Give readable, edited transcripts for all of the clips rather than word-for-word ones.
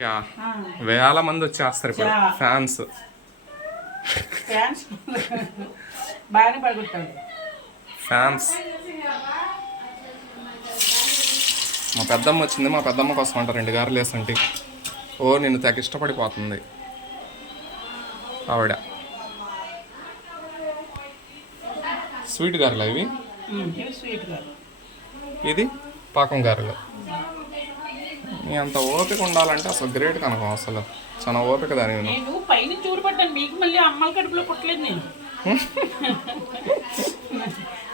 వేల మంది వచ్చేస్తారు ఇప్పుడు ఫ్యాన్స్. బాగానే పడుకుంటాడు ఫ్యాన్స్. మా పెద్దమ్మ వచ్చింది, మా పెద్దమ్మ కోసం అంట 2 గారెలు వేసంటి. ఓ నిన్ను తెగ ఇష్టపడిపోతుంది ఆవిడ. స్వీట్ గారెలు ఇవి, ఇది పాకం గారెలు. నీ అంత ఓపిక ఉండాలంటే అసలు గ్రేట్ కనుక. అసలు చాలా ఓపిక దాని. నేను పైన చూడు పట్టాను, మీకు మళ్ళీ అమ్మాల కడుపులో పుట్టలేదు నేను.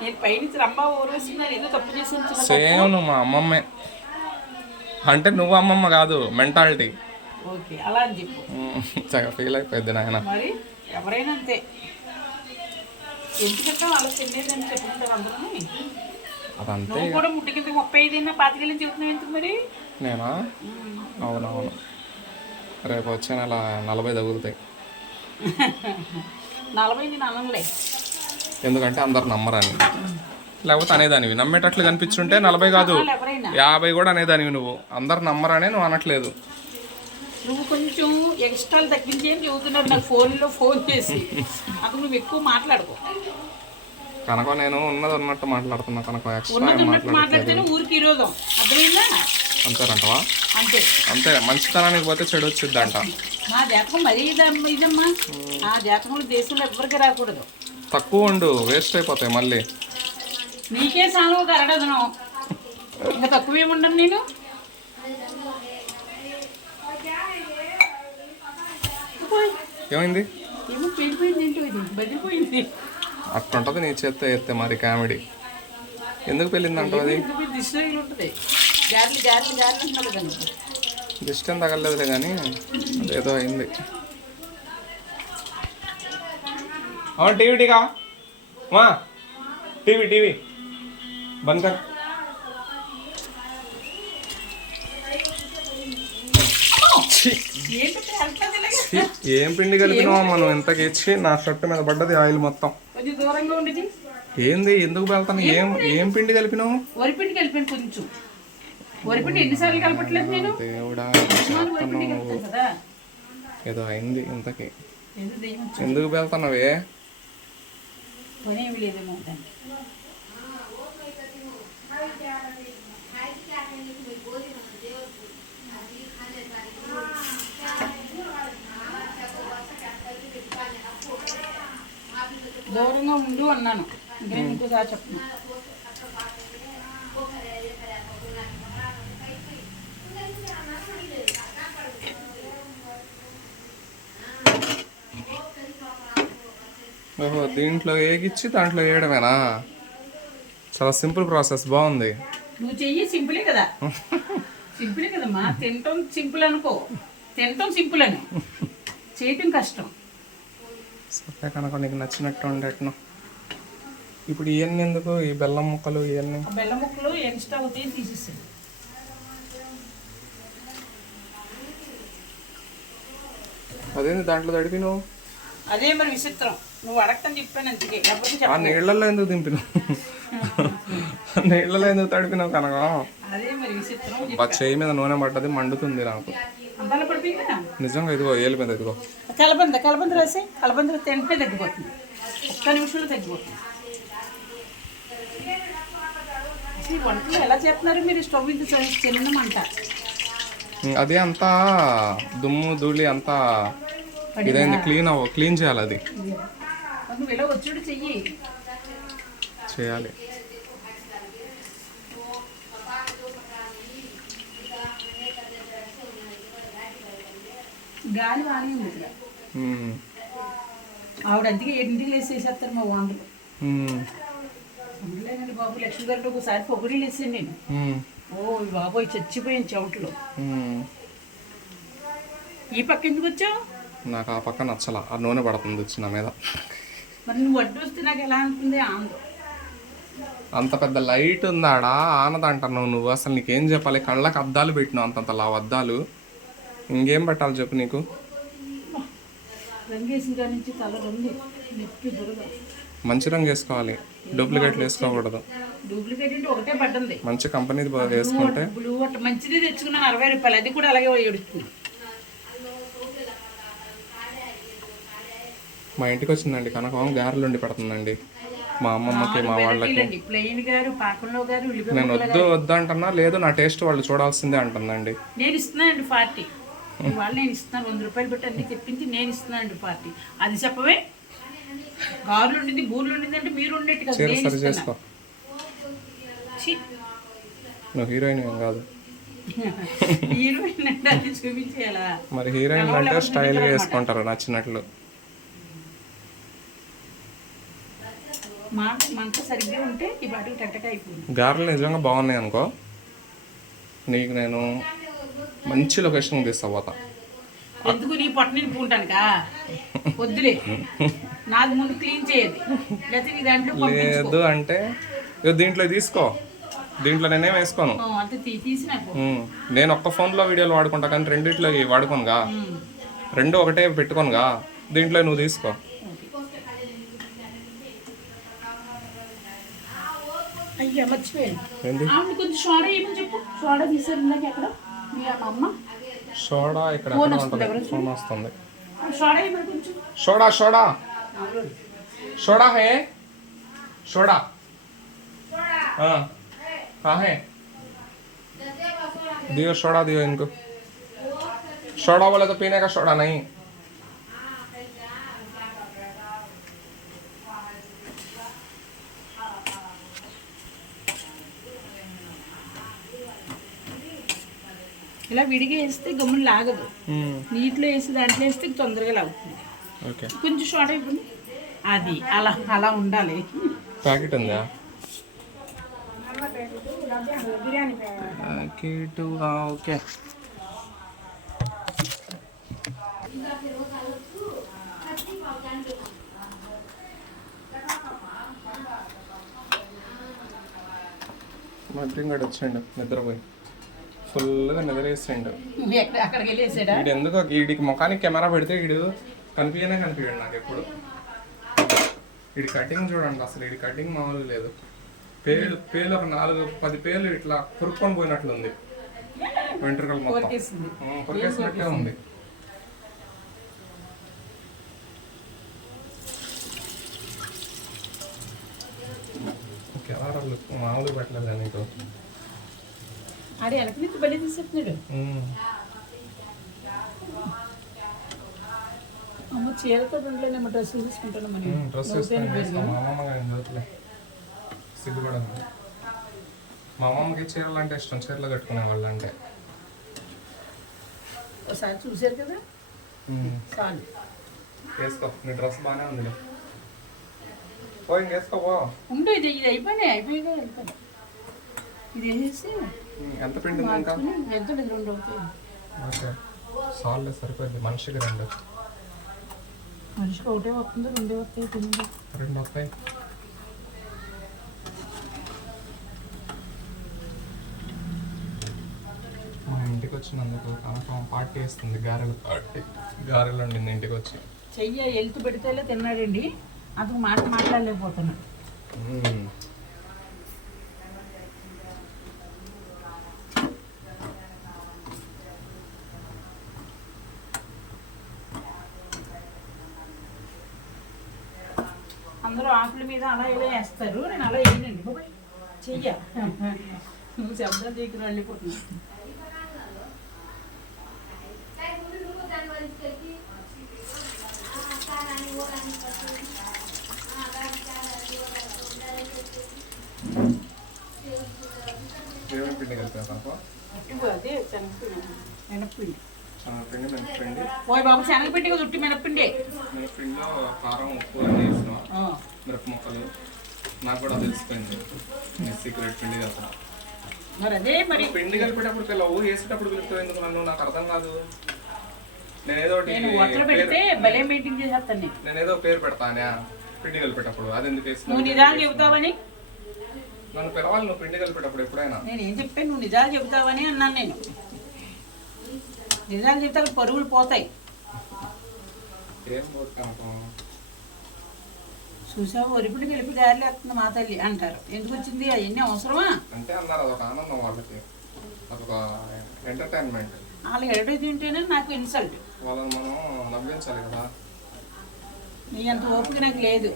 నేను పైనుంచి రమ్మ ఊరేస్తున్నాను, ఏదో తప్పు చేసి. సేమ్ నువ్వు మా అమ్మమ్మే. అంటే నువ్వు అమ్మమ్మ కాదు, మెంటాలిటీ. ఓకే అలా అని చెప్పు. చాలా ఫీల్ అయిపోయింది నాయన. మరి ఎవరైనా అంతే, ఎందుకంటే వాళ్ళకి తినేదని చెప్పుకుంటారు అందరూ. అదంతే. నువ్వు కూడా ముట్టి కింద 35 45 చెబుతున్నావు ఎందుకు మరి? నేనా? అవునవును, రేపు వచ్చే నెల 40 తగులుతాయి. 40 నేను అనలే, ఎందుకంటే అందరు నమ్మరని. లేకపోతే అనేదానివి, నమ్మేటట్లు కనిపించుంటే 40 కాదు 50 కూడా అనేదానివి. నువ్వు అందరు నమ్మరనే నువ్వు అనట్లేదు. నువ్వు కొంచెం ఎక్స్ట్రాలు తగ్గించేని చెబుతున్నావు నాకు ఫోన్ చేసి. అప్పుడు నువ్వు ఎక్కువ మాట్లాడుకో కనుక. నేను ఉన్నది ఉన్నట్టు మాట్లాడుతున్నా కనుక. మాట్లాడితేనే ఊరికి ఈరోజు అర్థమైందా? అంతేనంటవా? అంతే అంతే. మంచితనానికి పోతే చెడు వచ్చిద్దంట. మా జాతకం మరీ ఇదమ్మా. ఆ జాతకంలో దేశంలో ఎవరికి రాకూడదు. తక్కువ ఉండు, వేస్ట్ అయిపోతాయి మళ్ళీ. నీకే సాగు ఒక అరడదను, ఇంకా తక్కువ ఏముండను నేను. ఏమైంది? ఏమో పెళ్ళిపోయింది ఏంటో, ఇది బదిలిపోయింది. అట్లుంటది నీ చేత్తో ఎత్తే మరి కామెడీ. ఎందుకు పెళ్ళిందంట అది? దిష్టి ఉంటుంది, గారెలు గారెలు గారెలు అంటున్నారు కదా. దిష్టి ఏం తగలలేదులే కానీ ఏదో అయింది. అవును, టీవీ టీకా మా టీవీ బంద్ కర్. ఏం పిండి కలిపినావమ్మా నువ్వు? ఇంతకి ఇచ్చి నా షర్ట్ మీద పడ్డది ఆయిల్ మొత్తం. ఏంది? ఎందుకు వెళ్తాను? ఏం పిండి కలిపినావు? వరిపిండి కలిపాను కొంచెం. వరిపిండి ఎన్నిసార్లు కలపట్లేదు నేను. దేవుడా, ఏదో అయింది ఇంతకి. ఎందుకు వెళ్తున్నావే? పనేమి లేదేమో. దూరంగా ఉండు అన్నాను, నేను ఇంకోసారి చెప్పను. ఓహో, దీంట్లో ఏగిచ్చి దాంట్లో వేయడమేనా? చాలా సింపుల్ ప్రాసెస్, బాగుంది. నువ్వు చెయ్యి సింపులే కదా. సింపులే కదమ్మా. తినటం సింపుల్ అనుకో, తినటం సింపుల్ అని, చేయటం కష్టం. సరే కనుక నీకు నచ్చినట్టు ఉండేట్ను. ఇప్పుడు ఇవన్నీ ఎందుకు? ఈ బెల్లం ముక్కలు ఇవన్నీ. బెల్లం ముక్కలు ఎక్స్ట్రా అవుతాయి, తీసేసాను. అదేంది దాంట్లో తడిపిను? అదే మరి విచిత్రం, నువ్వు అడగటని చెప్పాను అందుకే. ఆ నీళ్ళల్లో ఎందుకు దింపినావు? నీళ్ళలో ఎందుకు తడిపినావు కనుక? అదే మరి విచిత్రం. చేయి మీద నూనె పడ్డది, మండుతుంది నాకు నిజంగా. ఇదిగో ఏలు మీద ఇదిగో కలబంద రాసి, కలబంద తింటే తగ్గిపోతుంది, ఒక్క నిమిషంలో తగ్గిపోతుంది. ఈ వంటలు ఎలా చేస్తున్నారు మీరు? స్టవ్ ఇంత చిన్న మంట, అదే అంతా దుమ్ము ధూళి అంతా ఇదైంది. క్లీన్ చేయాలి అది. నువ్వు ఇలా వచ్చాడు చేయాలి. గాలి బాగానే ఉంది. ఆవిడ అందుకే 7ంటికి లేసి వేసేస్తారు మా వాండలు. అందులేనండి బాబు, లక్ష్మి గారిలో ఒకసారి పొగడి లేసాను నేను. ఓ బాబోయ్, చచ్చిపోయాను చెమటలో. ఈ పక్క ఎందుకు వచ్చావు? నాకు ఆ పక్క నచ్చల, ఆ నూనె పడుతుంది వచ్చి నా మీద. మరి నువ్వు అడ్డు వస్తే నాకు ఎలా అనుకుంది? అంత పెద్ద లైట్ ఉందాడా, ఆనదంటున్నావు నువ్వు. అసలు నీకేం చెప్పాలి? కళ్ళకి అద్దాలు పెట్టినావు, అంతంత లావు అద్దాలు. ఇంకేం పెట్టాలి చెప్పు నీకు? రంగేసిన కాడి నుంచి తల రంగు నెప్పి దొరద. మంచి రంగు వేసుకోవాలి, డూప్లికేట్లు వేసుకోకూడదు. డూప్లికేట్ అంటే ఒకటే పడ్డంది, మంచి కంపెనీది వేసుకుంటే. బ్లూ మంచిది తెచ్చుకున్నాను 60 రూపాయలు, అది కూడా అలాగే ఏడుస్తుంది. మా ఇంటికి వచ్చిందండి కనకం గారెలు వండి పెడుతుందండి మా అమ్మమ్మకి మా వాళ్ళకి. ప్లెయిన్ గారు పాకంలో గారు నేను వద్దు వద్దు అంటున్నా, లేదు నా టేస్ట్ వాళ్ళు చూడాల్సిందే అంటుందండి. నేను ఇస్తున్నానండి పార్టీ, వాళ్ళు నేను ఇస్తున్నాను 100 రూపాయలు పెట్టి అన్ని తెప్పించి నేను ఇస్తున్నానండి పార్టీ. అది చెప్పవే, గారులు ఉండింది బూర్లు ఉండింది అంటే మీరు ఉండేట్టు కదా. చీర సరి చేసుకో, నువ్వు హీరోయిన్ ఏం కాదు. హీరోయిన్ అంటే అది చూపించేయాలా? మరి హీరోయిన్ అంటే స్టైల్గా వేసుకుంటారు నచ్చినట్లు. మంట సరిగ్గా ఉంటే ఈ బాటిల్ టట్టగా అయిపోయింది. గారెలు నిజంగా బాగున్నాయి అనుకో, నీకు నేను మంచి లొకేషన్ తీసుకోపోతా. ఎందుకు నీ పొట్ట నింపుకుంటానుకా? వద్దులే, నాది ముందు క్లీన్ చేయదు, లేకపోతే నీ దాంట్లో లేదు అంటే దీంట్లో తీసుకో, దీంట్లో నేనేం వేసుకోను. అంతే తీసి నాకు. నేను ఒక్క ఫోన్లో వీడియోలు వాడుకుంటా కానీ రెండిట్లో వాడుకోనుగా, రెండు ఒకటే పెట్టుకోనుగా, దీంట్లో నువ్వు తీసుకో. అయ్యా మర్చిపోయాను, ఆవిడ కొంచెం సోడా ఏమని చెప్పు. సోడా తీసారు ఇందాక ఎక్కడ మీ అమ్మ? సోడా ఇక్కడ ఫోన్ వస్తుంది. సోడా ఏమని కొంచెం. సోడా సోడా సోడా హే, సోడా हाँ है, दियो सोडा दियो इनको. सोडा बोले तो पीने का सोडा नहीं. ఇలా విడిగా వేస్తే గమ్మున లాగదు, నీటిలో వేసి దాంట్లో వేస్తే తొందరగా లాగుతుంది. కొంచెం సోడా ఇవ్వండి, అది అలా అలా ఉండాలి. ప్యాకెట్ ఉందా? ఓకే. మా డ్రింగడు వచ్చిండు నిద్రపోయి, ఫుల్గా నిద్రేసిండు. వీడు ఎందుకు వీడికి ముఖానికి కెమెరా పెడితే వీడు కనిపించడు నాకు ఎప్పుడు. వీడి కటింగ్ చూడండి అసలు, వీడి కటింగ్ మామూలు లేదు. పేలు ఒక 4-10 పేలు ఇట్లా కొరుక్కొని పోయినట్లుంది, వెంట్రుకలు మొత్తం కొరికేసినట్టే ఉంది. కెమెరాలు మామూలు పెట్టలేదు నీకు. అదే వెనక నుంచి బలి తీసేస్తున్నాడు. అమ్మ చీరతో ఉండలేనమ్మ, డ్రెస్ తీసుకుంటాను. డ్రెస్ మా అమ్మమ్మ చదువుతులే, సిగ్గుపడ. మా అమ్మమ్మకి చీరలు అంటే ఇష్టం, చీరలు కట్టుకునే వాళ్ళు అంటే. ఒకసారి చూసారు కదా, చాలు వేసుకో, నీ డ్రెస్ బాగానే ఉంది. పోయి వేసుకోపో. ఉండు, ఇది అయిపోయినాయి వెళ్ళిపోయి ఇది వేసేసి. ఎంత పిండి ఉంది ఇంకా? ఎంత 2 అవుతాయి. ఓకే, సాల్వ్ సరిపోయింది. మనిషికి 2, మనిషికి 1 వస్తుంది, 2 వస్తాయి, 2 వస్తాయి. మా ఇంటికి వచ్చినందుకు కనకం పార్టీ వేస్తుంది, గారెలు పార్టీ. గారెలు వండింది ఇంటికి వచ్చి. చెయ్యి ఎలుతు పెడితేలే తిన్నాడండి, అందుకు మాట్లాడలేకపోతున్నాడు. అందరూ ఆకుల మీద అలా ఇలా వేస్తారు, నేను అలా వేయనండి బాబాయ్. చెయ్య నువ్వు శబ్దం దగ్గర వెళ్ళిపోతున్నావు. పిండి కలిపా? అదే శనగపిండి, మినప్పిండి. శనగపిండి, మినప్పిండి. ఓయ్ బాబు, శనగపిండి కదా, ఉట్టి మినప్పిండి. మినప్పిండిలో కారం, ఉప్పు అన్నీ వేసినా, మిరప ముక్కలు. నాకు కూడా తెలిసిపోయింది సీక్రెట్ పిండి కదా. మరి అదే మరి పిండి కలిపేటప్పుడు పిల్లవు, వేసేటప్పుడు పిలుస్తావు ఎందుకు నన్ను? నాకు అర్థం కాదు. నేనేదో పేరు పెడతానే పిండి కలిపేటప్పుడు, అది ఎందుకు వేసుకున్నావు? నువ్వు నిజాలు చెబుతావని నన్ను పిలవాలి, నువ్వు పిండి కలిపేటప్పుడు ఎప్పుడైనా. నేను ఏం చెప్పాను? నువ్వు నిజాలు చెబుతావని అన్నాను. నేను నిజాలు చెప్తే పరుగులు పోతాయి. ఏం పోతాను చూసావు, ఒరిపిడి కలిపి గారెలు వేస్తుంది మా తల్లి అంటారు. ఎందుకు వచ్చింది? అవన్నీ అవసరమా అంటే అన్నారు, అదొక ఆనందం వాళ్ళకి, అదొక ఎంటర్టైన్మెంట్. వాళ్ళు ఎడో తింటేనే నాకు ఇన్సల్ట్. వాళ్ళని మనం నవ్వించాలి కదా. నీ అంత ఓపిక నాకు లేదు.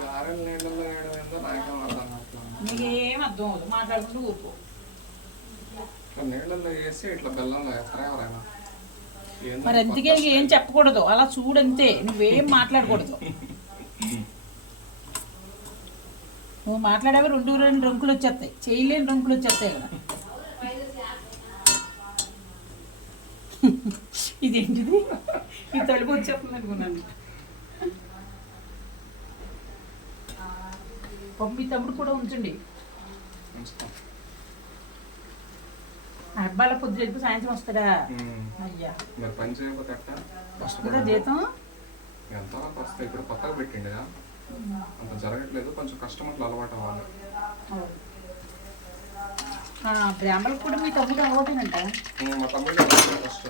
గారెలు నీళ్ళలో వేయడం ఏందో నాకేం అర్థం కావట్లేదు. నీకేం అర్థం అవుతుంది మాట్లాడుకుంటూ ఊరుకో. ఇట్లా నీళ్ళల్లో వేసి ఇట్లా బెల్లంలో వేస్తారా ఎవరైనా? మరి అందుకే ఏం చెప్పకూడదు, అలా చూడంతే, నువ్వేం మాట్లాడకూడదు. నువ్వు మాట్లాడేవి రెండు రంకులు వచ్చేస్తాయి, చేయలేని రంకులు వచ్చేస్తాయి కదా. ఇదేంటిది, ఈ తలుపు వచ్చేస్తుంది అనుకున్నాను. మీ తమ్ముడు కూడా ఉంచండి. అబ్బాయిల పొద్దు వెళ్ళి సాయంత్రం వస్తాడా? అయ్యా పని చేయకపోతే జీతం ఎంత వస్తాయి? ఇప్పుడు కొత్తగా పెట్టిండిగా, అంత జరగట్లేదు. కొంచెం కస్టమర్లు అలవాటు అవ్వాలి. బ్రాహ్మణులకు కూడా మీ తమ్ముడు అలవాటేనంట. మా తమ్ముడు ఫస్ట్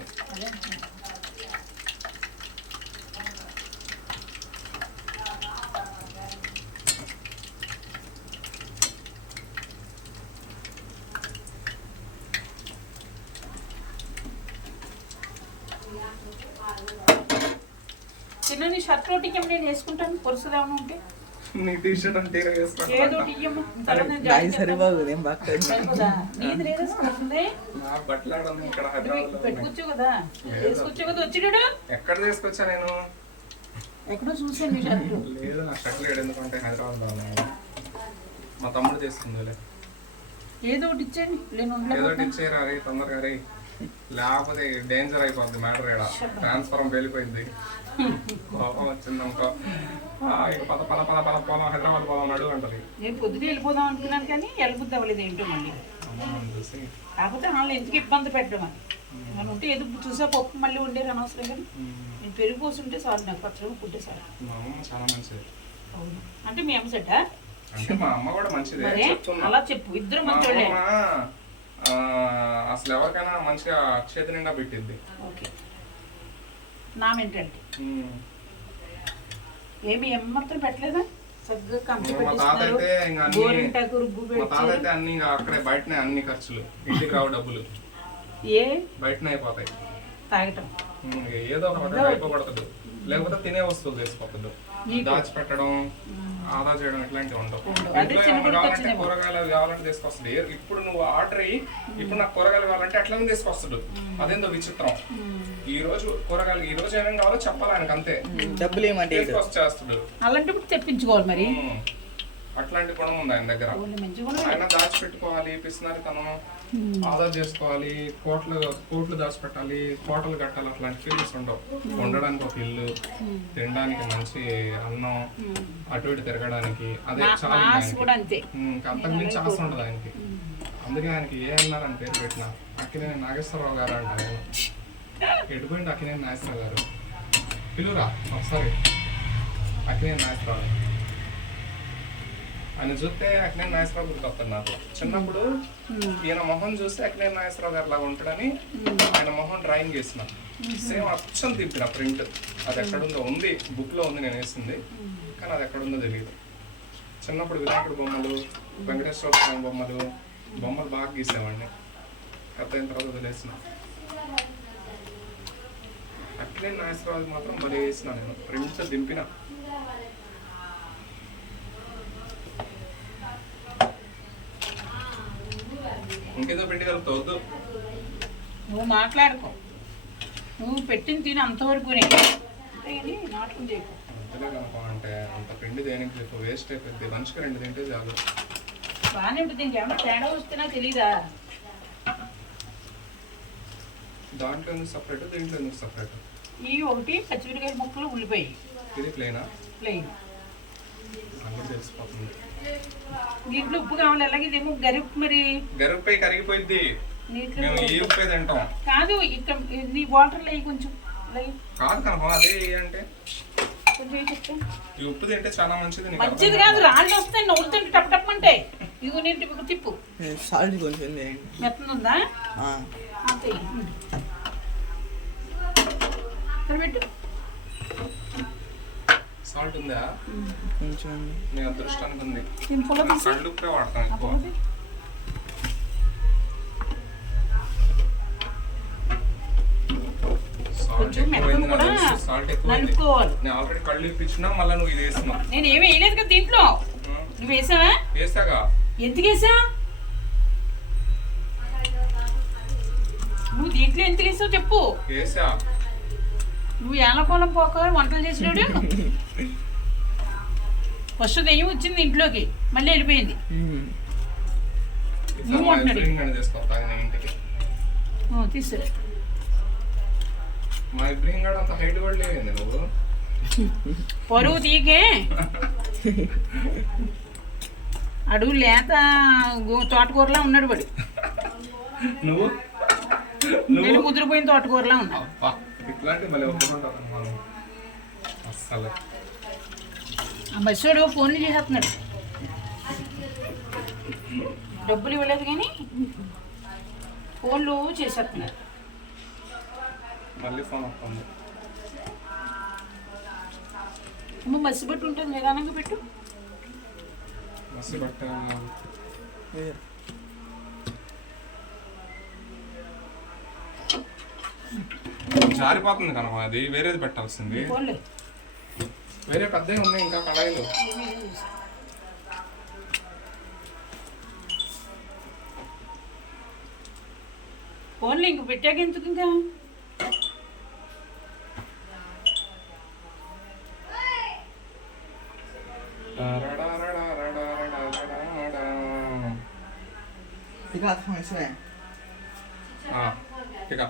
చిన్న నీ షర్ట్ రోటీకి నేను వేసుకుంటాను, పొరుసులు ఏమైనా ఉంటే. నీ టీ షర్ట్ అంటే ఏదో ఇయ్యము పెట్టుకోవచ్చు కదా, వేసుకోవచ్చు కదా. వచ్చినాడు ఎక్కడ తీసుకొచ్చా నేను? ఎక్కడో చూసాను నీ షర్ట్. లేదు నా షర్ట్ లేడు, ఎందుకంటే హైదరాబాద్ మా తమ్ముడు తీసుకుంది. ఏదో ఒకటి ఇచ్చేయండి, ఏదో ఒకటి ఇచ్చేయరా రే తొందరగా రే, లేకపోతే డేంజర్ అయిపోద్ది మ్యాటర్. ఇక్కడ ట్రాన్స్ఫారం వెళ్ళిపోయింది, కోపం వచ్చింది అనుకో. ఇక పద పద పద పద పోదాం, హైదరాబాద్ పోదాం నడు అంటది. నేను పొద్దున వెళ్ళిపోదాం అనుకున్నాను కానీ వెళ్ళబుద్ధి అవ్వలేదు ఏంటో. మళ్ళీ కాకపోతే వాళ్ళు ఎందుకు ఇబ్బంది పెట్టడం అని మనం ఉంటే ఏదో చూసా పప్పు మళ్ళీ ఉండేది అనవసరం కానీ నేను పెరుగు పోసుంటే సార్, నాకు పచ్చడి పుట్టే సార్. మా అమ్మ చాలా మంచిది. అవును అంటే మీ అమ్మ సెట్టా? అంటే మా అమ్మ కూడా మంచిదే. అలా చెప్పు, ఇద్దరు మంచోళ్ళే. అసలు ఎవరికైనా మంచిగా చేతి నిండా పెట్టింది. ఓకే నామేంటంటే ఏమి మాత్రం పెట్టలేదా? మా తాత అయితే అన్ని అక్కడే బయటనే అన్ని ఖర్చులు, ఇంటికి రావు డబ్బులు బయటనే అయిపోతాయి. తాగటం ఏదో ఒక అయిపోబడుతుంది, లేకపోతే తినే వస్తువులు చేసుకోవద్దు. దాచిపెట్టడం, ఆదా చేయడం ఇట్లాంటివి ఉండవు. కావాలంటే కూరగాయలు కావాలంటే తీసుకొస్తుంది. ఇప్పుడు నువ్వు ఆర్డర్ అయ్యి ఇప్పుడు నాకు కూరగాయలు కావాలంటే అట్లనే తీసుకొస్తాడు. అదేందో విచిత్రం. ఈ రోజు కూరగాయలు ఈ రోజు ఏమేమి కావాలో చెప్పాలి ఆయనకు, అంతే. డబ్బులు ఏమంటే తీసుకొచ్చేస్తాడు. అలాంటి తెప్పించుకోవాలి మరి. అట్లాంటి గుణం ఉంది ఆయన దగ్గర. ఆయన దాచిపెట్టుకోవాలి, పిసినారి తనం ఆదా చేసుకోవాలి, కోట్లు దాచిపెట్టాలి, కోటలు కట్టాలి, అట్లాంటి ఫీలింగ్స్ ఉండవు. ఉండడానికి ఒక ఇల్లు, తినడానికి మంచి అన్నం, అటు ఇటు తిరగడానికి అదే చాలా. అంతకు మించి ఆశ ఉండదు ఆయనకి. అందుకే ఆయనకి ఏ అన్నారని పేరు పెట్టిన అక్కినేని నాగేశ్వరరావు గారు అంట. ఆయన ఎటుపోయింది అక్కినేని నాగేశ్వరరావు గారు, పిలువురా ఒకసారి. అక్కినేని నాగేశ్వరరావు ఆయన చూస్తే అక్కినేని నాగేశ్వరరావు గుర్తొస్తాడు నాకు. చిన్నప్పుడు ఈయన మొహం చూస్తే అక్కినేని నాగేశ్వరరావు గారు లాగా ఉంటాడని ఆయన మొహం డ్రాయింగ్ చేసిన, సేమ్ అచ్చం తిప్పిన ప్రింట్. అది ఎక్కడుందో ఉంది, బుక్ లో ఉంది, నేను వేసింది, కానీ అది ఎక్కడుందో తెలియదు. చిన్నప్పుడు వినాయకుడు బొమ్మలు, వెంకటేశ్వర స్వామి బొమ్మలు బాగా గీసేవాడిని. పెద్ద అయిన తర్వాత వదిలేసిన. అక్కినేని నాగేశ్వరరావు మాత్రం భలే వేసిన, నేను ప్రింట్ దింపిన. ఇంకేదో పిండి కలుపుతావద్దు, నువ్వు మాట్లాడుకో, నువ్వు పెట్టింది తిని అంతవరకు నాటకం చేయకు. అంటే అంత పిండి దేనికి చెప్పు, వేస్ట్ అయిపోయింది. మనిషికి 2 తింటే చాలు. బాగానే ఉంటుంది, ఇంకేమన్నా తేడా వస్తున్నా తెలీదా? దాంట్లో ఎందుకు సపరేట్, దీంట్లో ఎందుకు సపరేట్? ఈ ఒకటి పచ్చిమిరకాయ ముక్కలు, ఉల్లిపాయ. ఇది ప్లెయినా? ప్లెయిన్. నాకు తెలిసిపోతుంది. దీంట్లో ఉప్పు కావాలి, అలాగే ఇదేమో గరిప్పు. మరి గరిప్పై కరిగిపోయింది, కాదు ఇక్కడ నీ వాటర్ లో కొంచెం కాదు కనుక అదే అంటే ఈ ఉప్పు తింటే చాలా మంచిది. మంచిది కాదు, రాళ్ళు వస్తాయి, నవ్వుతుంటే టప్ టప్ అంటే. ఇదిగో నేను తిప్పు, సాల్ట్ కొంచెం మెత్తందా అంతే. పెట్టు. సాల్ట్ ఉందా? కొంచెం నీ అదృష్టానికి ఉంది. కళ్ళుప్పే వాడతాను ఎక్కువ. కొంచెం మెత్తగా కూడా సాల్ట్ ఎక్కువ నలుపుకోవాలి. నేను ఆల్రెడీ కళ్ళు ఇప్పించినా మళ్ళీ నువ్వు ఇది వేస్తున్నావు. నేను ఏమి వేయలేదు కదా దీంట్లో. నువ్వు వేసావా? వేసాగా. ఎందుకు వేసా? నువ్వు దీంట్లో ఎందుకు వేసావు చెప్పు. వేసా. నువ్వు ఏళ్ళకోలం పోక వంటలు చేసినాడు. ఫస్ట్ దెయ్యం వచ్చింది ఇంట్లోకి, మళ్ళీ వెళ్ళిపోయింది. నువ్వు అంటున్నాడు తీసుకురా. మా ఇబ్రహీం గారు అంత హైట్ కూడా లేదండి నువ్వు. పరువు తీకే అడుగు లేత తోటకూరలా ఉన్నాడు వాడు. నువ్వు నేను ముదిరిపోయిన తోటకూరలా ఉన్నావు. ఇట్లాంటి మళ్ళీ ఒప్పుకుంటాను అస్సలు. ఆ బస్సుడు ఫోన్లు చేసేస్తున్నాడు. డబ్బులు ఇవ్వలేదు కానీ ఫోన్లు చేసేస్తున్నారు. మళ్ళీ ఫోన్ వస్తుంది. అమ్మ బస్సు బట్టి ఉంటుంది, నిదానంగా పెట్టు. బస్సు బట్ట జారిపోతుంది కనుక అది వేరేది పెట్టాల్సింది. ఫోన్లే వేరే పెద్దవి ఉన్నాయి ఇంకా కళాయిలు. ఫోన్లే ఇంక పెట్టాక ఎందుకు ఇంకా. Fica com isso, né? Fica.